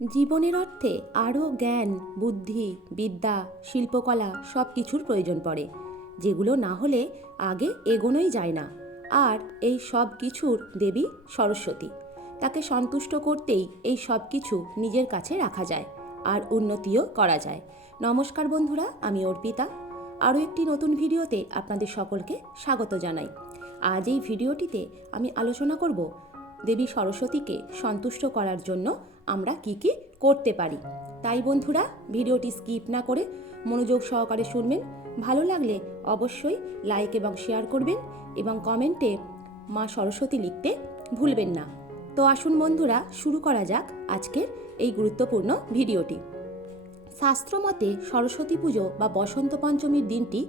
জীবনের অর্থে আরও জ্ঞান, বুদ্ধি, বিদ্যা, শিল্পকলা সব কিছুর প্রয়োজন পড়ে, যেগুলো না হলে আগে এগোনোই যায় না। আর এই সব কিছুর দেবী সরস্বতী। তাকে সন্তুষ্ট করতেই এই সব কিছু নিজের কাছে রাখা যায় আর উন্নতিও করা যায়। নমস্কার বন্ধুরা, আমি অর্পিতা। আরও একটি নতুন ভিডিওতে আপনাদের সকলকে স্বাগত জানাই। আজ এই ভিডিওটিতে আমি আলোচনা করব দেবী সরস্বতীকে সন্তুষ্ট করার জন্য আমরা কি কি করতে পারি। তাই বন্ধুরা, ভিডিওটি স্কিপ না করে মনোযোগ সহকারে শুনবেন। ভালো লাগলে অবশ্যই লাইক এবং শেয়ার করবেন এবং কমেন্টে মা সরস্বতী লিখতে ভুলবেন না। তো আসুন বন্ধুরা, শুরু করা যাক আজকের এই গুরুত্বপূর্ণ ভিডিওটি। শাস্ত্রমতে সরস্বতী পুজো বা বসন্ত পঞ্চমীর দিনটি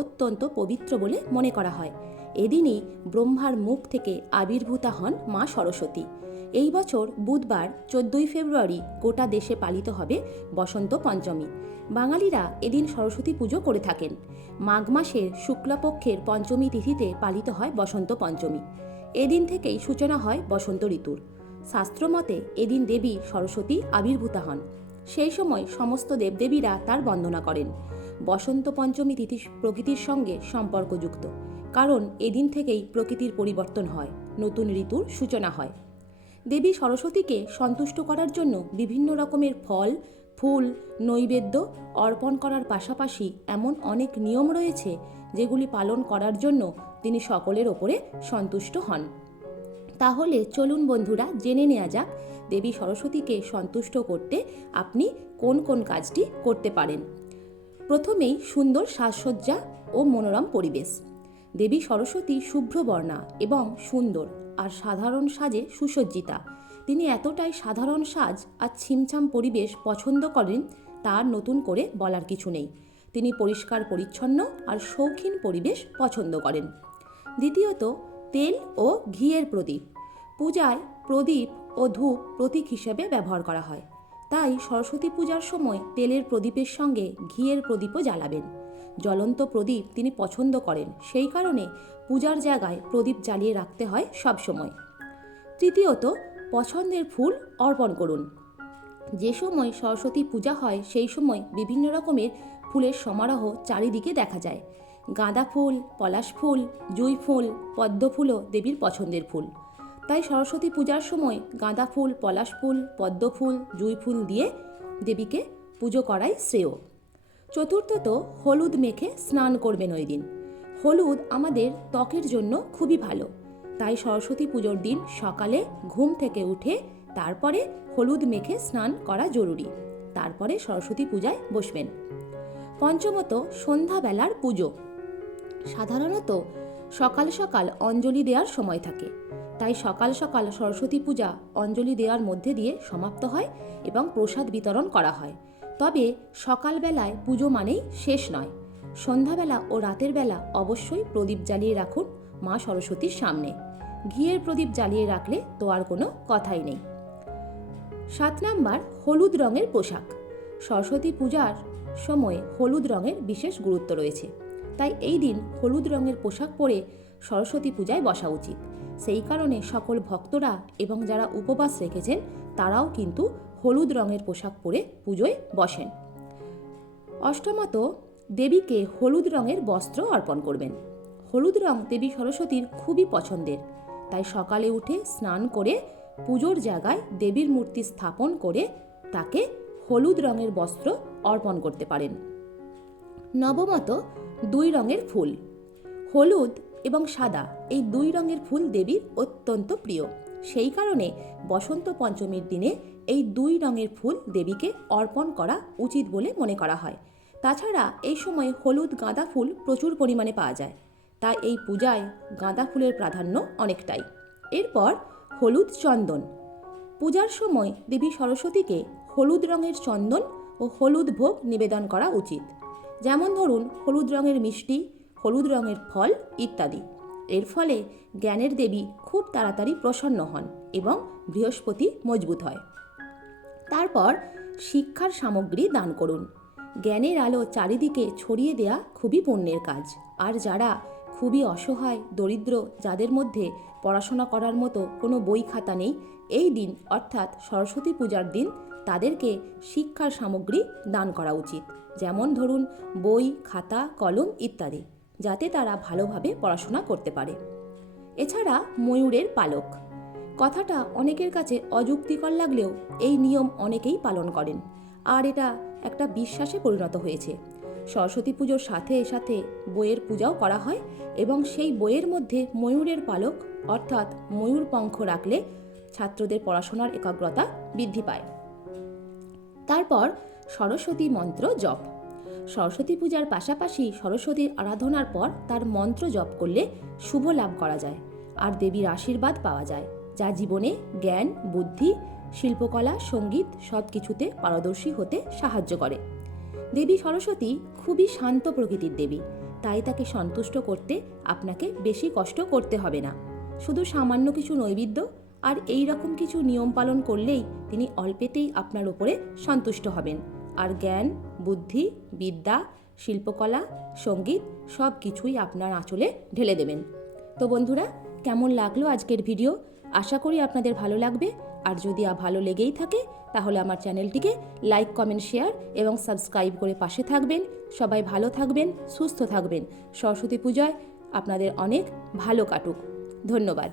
অত্যন্ত পবিত্র বলে মনে করা হয়। এদিনই ব্রহ্মার মুখ থেকে আবির্ভূতা হন মা সরস্বতী। এই বছর বুধবার 14ই ফেব্রুয়ারি গোটা দেশে পালিত হবে বসন্ত পঞ্চমী। বাঙালিরা এদিন সরস্বতী পুজো করে থাকেন। মাঘ মাসের শুক্লপক্ষের পঞ্চমী তিথিতে পালিত হয় বসন্ত পঞ্চমী। এদিন থেকেই সূচনা হয় বসন্ত ঋতুর। শাস্ত্রমতে এদিন দেবী সরস্বতী আবির্ভূতা হন। সেই সময় সমস্ত দেবদেবীরা তার বন্দনা করেন। বসন্ত পঞ্চমী তিথি প্রকৃতির সঙ্গে সম্পর্কযুক্ত, কারণ এদিন থেকেই প্রকৃতির পরিবর্তন হয়, নতুন ঋতুর সূচনা হয়। দেবী সরস্বতীকে সন্তুষ্ট করার জন্য বিভিন্ন রকমের ফল, ফুল, নৈবেদ্য অর্পণ করার পাশাপাশি এমন অনেক নিয়ম রয়েছে যেগুলি পালন করার জন্য তিনি সকলের ওপরে সন্তুষ্ট হন। তাহলে চলুন বন্ধুরা, জেনে নেওয়া যাক দেবী সরস্বতীকে সন্তুষ্ট করতে আপনি কোন কোন কাজটি করতে পারেন। প্রথমেই সুন্দর সাজসজ্জা ও মনোরম পরিবেশ। দেবী সরস্বতী শুভ্রবর্ণা এবং সুন্দর আর সাধারণ সাজে সুসজ্জিতা। তিনি এতটাই সাধারণ সাজ আর ছিমছাম পরিবেশ পছন্দ করেন, তার নতুন করে বলার কিছু নেই। তিনি পরিষ্কার পরিচ্ছন্ন আর শৌখিন পরিবেশ পছন্দ করেন। দ্বিতীয়ত, তেল ও ঘিয়ের প্রদীপ। পূজায় প্রদীপ ও ধূপ প্রতীক হিসেবে ব্যবহার করা হয়। তাই সরস্বতী পূজার সময় তেলের প্রদীপের সঙ্গে ঘিয়ের প্রদীপও জ্বালাবেন। জ্বলন্ত প্রদীপ তিনি পছন্দ করেন, সেই কারণে পূজার জায়গায় প্রদীপ জ্বালিয়ে রাখতে হয় সব সময়। তৃতীয়ত, পছন্দের ফুল অর্পণ করুন। যে সময় সরস্বতী পূজা হয় সেই সময় বিভিন্ন রকমের ফুলের সমারোহ চারিদিকে দেখা যায়। গাঁদা ফুল, পলাশ ফুল, জুঁই ফুল, পদ্ম ফুলও দেবীর পছন্দের ফুল। তাই সরস্বতী পূজার সময় গাঁদা ফুল, পলাশ ফুল, পদ্ম ফুল, জুঁই ফুল দিয়ে দেবীকে পুজো করাই শ্রেয়। চতুর্থত, হলুদ মেখে স্নান করবেন ওই দিন। হলুদ আমাদের ত্বকের জন্য খুবই ভালো। তাই সরস্বতী পুজোর দিন সকালে ঘুম থেকে উঠে তারপরে হলুদ মেখে স্নান করা জরুরি। তারপরে সরস্বতী পূজায় বসবেন। পঞ্চমত, সন্ধ্যাবেলার পুজো। সাধারণত সকাল সকাল অঞ্জলি দেওয়ার সময় থাকে, তাই সকাল সকাল সরস্বতী পূজা অঞ্জলি দেওয়ার মধ্যে দিয়ে সমাপ্ত হয় এবং প্রসাদ বিতরণ করা হয়। তবে সকালবেলায় পুজো মানেই শেষ নয়। সন্ধ্যাবেলা ও রাতের বেলা অবশ্যই প্রদীপ জ্বালিয়ে রাখুন মা সরস্বতীর সামনে। ঘিয়ের প্রদীপ জ্বালিয়ে রাখলে তো আর কোনো কথাই নেই। 7 নাম্বার, হলুদ রঙের পোশাক। সরস্বতী পূজার সময় হলুদ রঙের বিশেষ গুরুত্ব রয়েছে। তাই এই দিন হলুদ রঙের পোশাক পরে সরস্বতী পূজায় বসা উচিত। সেই কারণে সকল ভক্তরা এবং যারা উপবাস রেখেছেন তারাও কিন্তু হলুদ রঙের পোশাক পরে পুজোয় বসেন। অষ্টমত, দেবীকে হলুদ রঙের বস্ত্র অর্পণ করবেন। হলুদ রং দেবী সরস্বতীর খুবই পছন্দের। তাই সকালে উঠে স্নান করে পুজোর জায়গায় দেবীর মূর্তি স্থাপন করে তাকে হলুদ রঙের বস্ত্র অর্পণ করতে পারেন। নবমত, 2 রঙের ফুল। হলুদ এবং সাদা এই 2 রঙের ফুল দেবীর অত্যন্ত প্রিয়। সেই কারণে বসন্ত পঞ্চমীর দিনে এই 2 রঙের ফুল দেবীকে অর্পণ করা উচিত বলে মনে করা হয়। তাছাড়া এই সময় হলুদ গাঁদা ফুল প্রচুর পরিমাণে পাওয়া যায়, তাই এই পূজায় গাঁদা ফুলের প্রাধান্য অনেকটাই। এরপর হলুদ চন্দন। পূজার সময় দেবী সরস্বতীকে হলুদ রঙের চন্দন ও হলুদ ভোগ নিবেদন করা উচিত। যেমন ধরুন, হলুদ রঙের মিষ্টি, হলুদ রঙের ফল ইত্যাদি। এর ফলে জ্ঞানের দেবী খুব তাড়াতাড়ি প্রসন্ন হন এবং বৃহস্পতি মজবুত হয়। তারপর শিক্ষার সামগ্রী দান করুন। জ্ঞানের আলো চারিদিকে ছড়িয়ে দেয়া খুবই পুণ্যের কাজ। আর যারা খুবই অসহায়, দরিদ্র, যাদের মধ্যে পড়াশোনা করার মতো কোনো বই খাতা নেই, এই দিন অর্থাৎ সরস্বতী পূজার দিন তাদেরকে শিক্ষার সামগ্রী দান করা উচিত। যেমন ধরুন বই, খাতা, কলম ইত্যাদি, যাতে তারা ভালোভাবে পড়াশোনা করতে পারে। এছাড়া ময়ূরের পালক কথাটা অনেকের কাছে অযুক্তিকর লাগলেও এই নিয়ম অনেকেই পালন করেন, আর এটা একটা বিশ্বাসে পরিণত হয়েছে। সরস্বতী পুজোর সাথে সাথে বইয়ের পূজাও করা হয় এবং সেই বইয়ের মধ্যে ময়ূরের পালক অর্থাৎ ময়ূর পঙ্খ রাখলে ছাত্রদের পড়াশোনার একাগ্রতা বৃদ্ধি পায়। তারপর সরস্বতী মন্ত্র জপ। সরস্বতী পূজার পাশাপাশি সরস্বতীর আরাধনার পর তার মন্ত্র জপ করলে শুভ লাভ করা যায় আর দেবীর আশীর্বাদ পাওয়া যায়, যা জীবনে জ্ঞান, বুদ্ধি, শিল্পকলা, সঙ্গীত সব কিছুতে পারদর্শী হতে সাহায্য করে। দেবী সরস্বতী খুবই শান্ত প্রকৃতির দেবী, তাই তাকে সন্তুষ্ট করতে আপনাকে বেশি কষ্ট করতে হবে না। শুধু সামান্য কিছু নৈবেদ্য আর এই রকম কিছু নিয়ম পালন করলেই তিনি অল্পেতেই আপনার উপরে সন্তুষ্ট হবেন আর জ্ঞান, বুদ্ধি, বিদ্যা, শিল্পকলা, সঙ্গীত সব কিছুই আপনার আঁচলে ঢেলে দেবেন। তো বন্ধুরা, কেমন লাগলো আজকের ভিডিও? আশা করি আপনাদের ভালো লাগবে। আর যদি ভালো লেগেই থাকে তাহলে আমার চ্যানেলটিকে লাইক, কমেন্ট, শেয়ার এবং সাবস্ক্রাইব করে পাশে থাকবেন। সবাই ভালো থাকবেন, সুস্থ থাকবেন। সরস্বতী পূজায় আপনাদের অনেক ভালো কাটুক। ধন্যবাদ।